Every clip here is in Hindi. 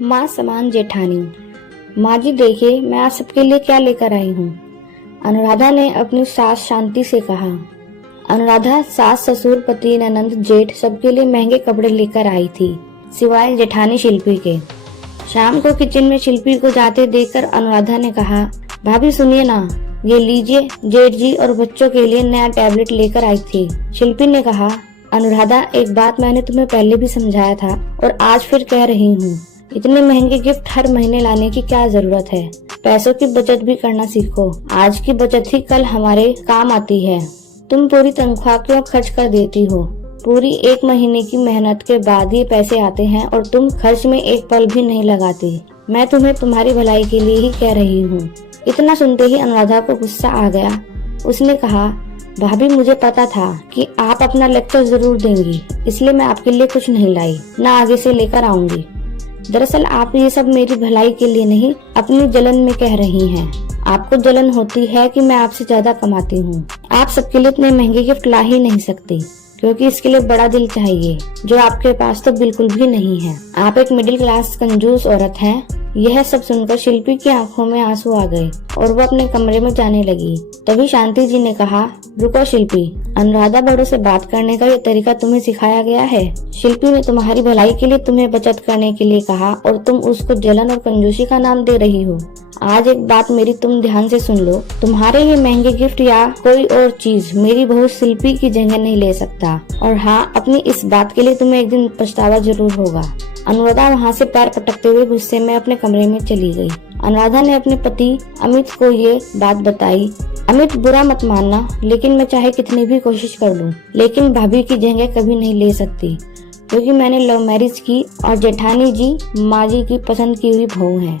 माँ समान जेठानी। माँ जी देखिए, मैं आप सबके लिए क्या लेकर आई हूँ। अनुराधा ने अपनी सास शांति से कहा। अनुराधा सास, ससुर, पति, ननंद, जेठ सबके लिए महंगे कपड़े लेकर आई थी, सिवाय जेठानी शिल्पी के। शाम को किचन में शिल्पी को जाते देखकर अनुराधा ने कहा, भाभी सुनिए ना, ये लीजिए, जेठ जी और बच्चों के लिए नया टैबलेट लेकर आई थी। शिल्पी ने कहा, अनुराधा एक बात मैंने तुम्हें पहले भी समझाया था और आज फिर कह रही हूँ, इतने महंगे गिफ्ट हर महीने लाने की क्या जरूरत है। पैसों की बचत भी करना सीखो। आज की बचत ही कल हमारे काम आती है। तुम पूरी तनख्वाह क्यों खर्च कर देती हो? पूरी 1 महीने की मेहनत के बाद ये पैसे आते हैं और तुम खर्च में एक पल भी नहीं लगाती। मैं तुम्हें तुम्हारी भलाई के लिए ही कह रही हूँ। इतना सुनते ही अनुराधा को गुस्सा आ गया। उसने कहा, भाभी मुझे पता था कि आप अपना लेक्चर जरूर देंगी, इसलिए मैं आपके लिए कुछ नहीं लाई, ना आगे से लेकर आऊंगी। दरअसल आप ये सब मेरी भलाई के लिए नहीं, अपनी जलन में कह रही हैं। आपको जलन होती है कि मैं आपसे ज्यादा कमाती हूँ। आप सबके लिए इतने महंगे गिफ्ट ला ही नहीं सकती, क्योंकि इसके लिए बड़ा दिल चाहिए, जो आपके पास तो बिल्कुल भी नहीं है। आप एक मिडिल क्लास कंजूस औरत हैं। यह सब सुनकर शिल्पी की आंखों में आंसू आ गए और वो अपने कमरे में जाने लगी। तभी शांति जी ने कहा, रुको शिल्पी, अनुराधा बड़ों से बात करने का ये तरीका तुम्हें सिखाया गया है। शिल्पी ने तुम्हारी भलाई के लिए तुम्हें बचत करने के लिए कहा और तुम उसको जलन और कंजूसी का नाम दे रही हो। आज एक बात मेरी तुम ध्यान से सुन लो, तुम्हारे ये महंगे गिफ्ट या कोई और चीज मेरी बहू शिल्पी की जगह नहीं ले सकता। और हाँ, अपनी इस बात के लिए तुम्हें एक दिन पछतावा जरूर होगा। अनुराधा वहाँ से पैर पटकते हुए गुस्से में अपने कमरे में चली गई। अनुराधा ने अपने पति अमित को ये बात बताई। अमित, बुरा मत मानना, लेकिन मैं चाहे कितनी भी कोशिश कर लूं, लेकिन भाभी की जगह कभी नहीं ले सकती, क्योंकि मैंने लव मैरिज की और जेठानी जी माँ जी की पसंद की हुई बहू है।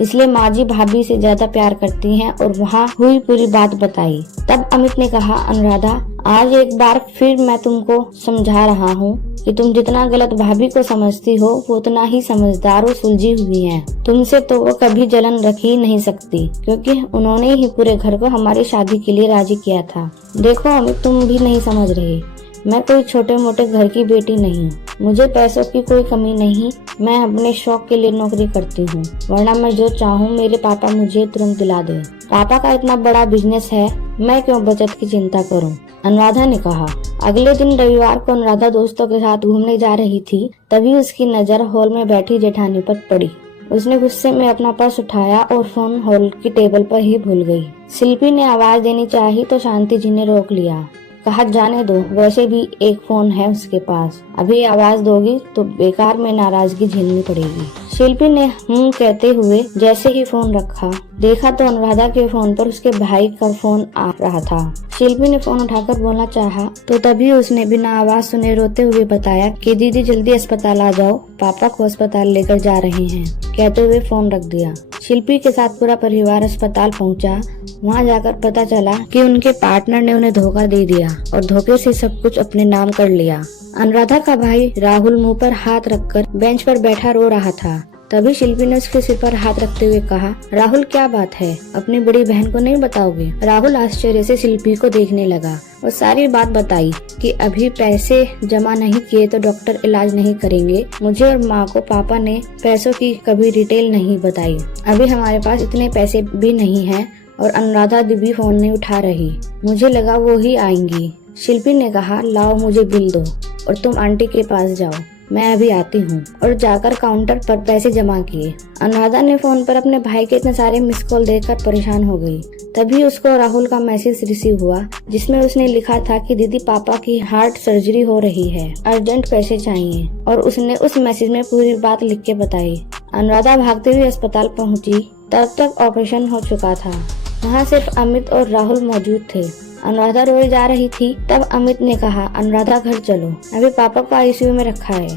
इसलिए माँ जी भाभी से ज्यादा प्यार करती हैं और वहाँ हुई पूरी बात बताई। तब अमित ने कहा, अनुराधा आज एक बार फिर मैं तुमको समझा रहा हूँ कि तुम जितना गलत भाभी को समझती हो वो उतना ही समझदार और सुलझी हुई हैं। तुमसे तो वो कभी जलन रख ही नहीं सकती, क्योंकि उन्होंने ही पूरे घर को हमारी शादी के लिए राजी किया था। देखो अमित, तुम भी नहीं समझ रहे, मैं कोई छोटे मोटे घर की बेटी नहीं, मुझे पैसों की कोई कमी नहीं। मैं अपने शौक के लिए नौकरी करती हूँ, वरना मैं जो चाहूँ मेरे पापा मुझे तुरंत दिला दे। पापा का इतना बड़ा बिजनेस है, मैं क्यों बचत की चिंता करूँ? अनुराधा ने कहा। अगले दिन रविवार को अनुराधा दोस्तों के साथ घूमने जा रही थी, तभी उसकी नजर हॉल में बैठी जेठानी पर पड़ी। उसने गुस्से में अपना पर्स उठाया और फोन हॉल की टेबल पर ही भूल गई। शिल्पी ने आवाज देनी चाही तो शांति जी ने रोक लिया। कहा, जाने दो, वैसे भी एक फोन है उसके पास, अभी आवाज दोगी तो बेकार में नाराजगी झेलनी पड़ेगी। शिल्पी ने कहते हुए जैसे ही फोन रखा, देखा तो अनुराधा के फोन पर उसके भाई का फोन आ रहा था। शिल्पी ने फोन उठाकर बोलना चाहा तो तभी उसने बिना आवाज सुने रोते हुए बताया कि दीदी जल्दी अस्पताल आ जाओ, पापा को अस्पताल लेकर जा रहे हैं। कहते हुए फोन रख दिया। शिल्पी के साथ पूरा परिवार अस्पताल पहुंचा। वहां जाकर पता चला कि उनके पार्टनर ने उन्हें धोखा दे दिया और धोखे से सब कुछ अपने नाम कर लिया। अनुराधा का भाई राहुल मुंह पर हाथ रखकर बेंच पर बैठा रो रहा था। तभी शिल्पी ने उसके सिर पर हाथ रखते हुए कहा, राहुल क्या बात है, अपनी बड़ी बहन को नहीं बताओगे? राहुल आश्चर्य से शिल्पी को देखने लगा और सारी बात बताई कि अभी पैसे जमा नहीं किए तो डॉक्टर इलाज नहीं करेंगे। मुझे और माँ को पापा ने पैसों की कभी डिटेल नहीं बताई। अभी हमारे पास इतने पैसे भी नहीं हैं और अनुराधा भी फोन नहीं उठा रही। मुझे लगा वो ही आएंगी। शिल्पी ने कहा, लाओ मुझे बिल दो और तुम आंटी के पास जाओ, मैं अभी आती हूँ। और जाकर काउंटर पर पैसे जमा किए। अनुराधा ने फोन पर अपने भाई के इतने सारे मिस कॉल देखकर परेशान हो गई। तभी उसको राहुल का मैसेज रिसीव हुआ, जिसमें उसने लिखा था कि दीदी पापा की हार्ट सर्जरी हो रही है, अर्जेंट पैसे चाहिए। और उसने उस मैसेज में पूरी बात लिख के बताई। अनुराधा भागते हुए अस्पताल पहुँची। तब तक ऑपरेशन हो चुका था। वहाँ सिर्फ अमित और राहुल मौजूद थे। अनुराधा रोए जा रही थी। तब अमित ने कहा, अनुराधा घर चलो, अभी पापा को आईसीयू में रखा है,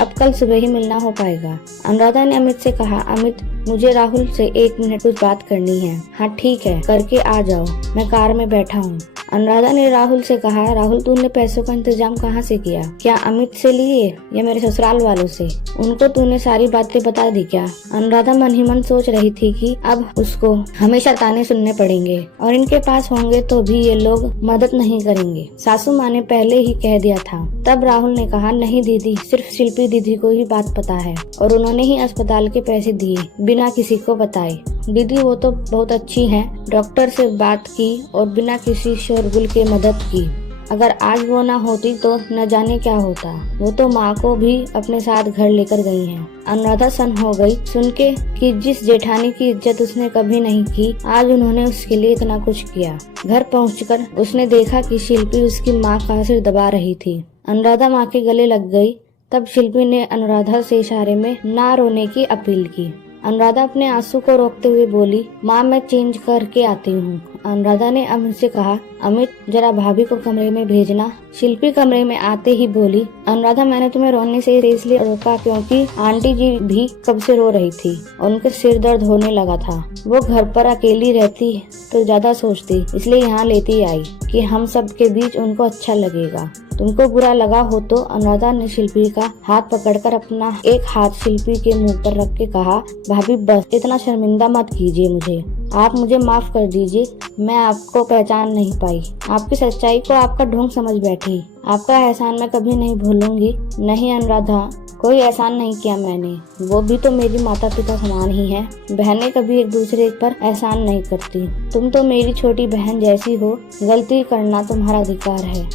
अब कल सुबह ही मिलना हो पाएगा। अनुराधा ने अमित से कहा, अमित मुझे राहुल से 1 मिनट कुछ बात करनी है। हाँ ठीक है, करके आ जाओ, मैं कार में बैठा हूँ। अनुराधा ने राहुल से कहा, राहुल तूने पैसों का इंतजाम कहाँ से किया? क्या अमित से लिए या मेरे ससुराल वालों से? उनको तूने सारी बातें बता दी क्या? अनुराधा मन ही मन सोच रही थी कि अब उसको हमेशा ताने सुनने पड़ेंगे और इनके पास होंगे तो भी ये लोग मदद नहीं करेंगे। सासू माँ ने पहले ही कह दिया था। तब राहुल ने कहा, नहीं दीदी, सिर्फ शिल्पी दीदी को ही बात पता है और उन्होंने ही अस्पताल के पैसे दिए बिना किसी को बताए। दीदी वो तो बहुत अच्छी हैं, डॉक्टर से बात की और बिना किसी शोरगुल के मदद की। अगर आज वो ना होती तो न जाने क्या होता। वो तो माँ को भी अपने साथ घर लेकर गई हैं। अनुराधा सन्न हो गई सुन के कि जिस जेठानी की इज्जत उसने कभी नहीं की, आज उन्होंने उसके लिए इतना कुछ किया। घर पहुंचकर उसने देखा कि शिल्पी उसकी माँ का सिर दबा रही थी। अनुराधा माँ के गले लग गई। तब शिल्पी ने अनुराधा से इशारे में ना रोने की अपील की। अनुराधा अपने आंसू को रोकते हुए बोली, माँ मैं चेंज करके आती हूँ। अनुराधा ने अमित से कहा, अमित जरा भाभी को कमरे में भेजना। शिल्पी कमरे में आते ही बोली, अनुराधा मैंने तुम्हें रोने से इसलिए रोका क्योंकि आंटी जी भी कब से रो रही थी और उनके सिर दर्द होने लगा था। वो घर पर अकेली रहती तो ज्यादा सोचती, इसलिए यहाँ लेती आई कि हम सब के बीच उनको अच्छा लगेगा। तुमको बुरा लगा हो तो। अनुराधा ने शिल्पी का हाथ पकड़कर अपना एक हाथ शिल्पी के मुंह पर रख के कहा, भाभी बस इतना शर्मिंदा मत कीजिए मुझे, आप मुझे माफ कर दीजिए। मैं आपको पहचान नहीं पाई, आपकी सच्चाई को आपका ढोंग समझ बैठी। आपका एहसान मैं कभी नहीं भूलूंगी। नहीं अनुराधा, कोई एहसान नहीं किया मैंने, वो भी तो मेरी माता पिता समान ही है। बहनें कभी एक दूसरे पर एहसान नहीं करती। तुम तो मेरी छोटी बहन जैसी हो, गलती करना तुम्हारा अधिकार है,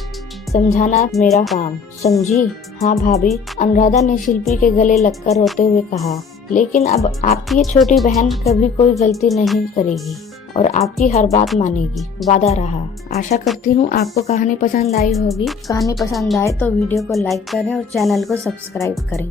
समझाना मेरा काम, समझी? हाँ भाभी, अनुराधा ने शिल्पी के गले लगकर रोते हुए कहा। लेकिन अब आपकी ये छोटी बहन कभी कोई गलती नहीं करेगी और आपकी हर बात मानेगी, वादा रहा। आशा करती हूँ आपको कहानी पसंद आई होगी। कहानी पसंद आए तो वीडियो को लाइक करें और चैनल को सब्सक्राइब करें।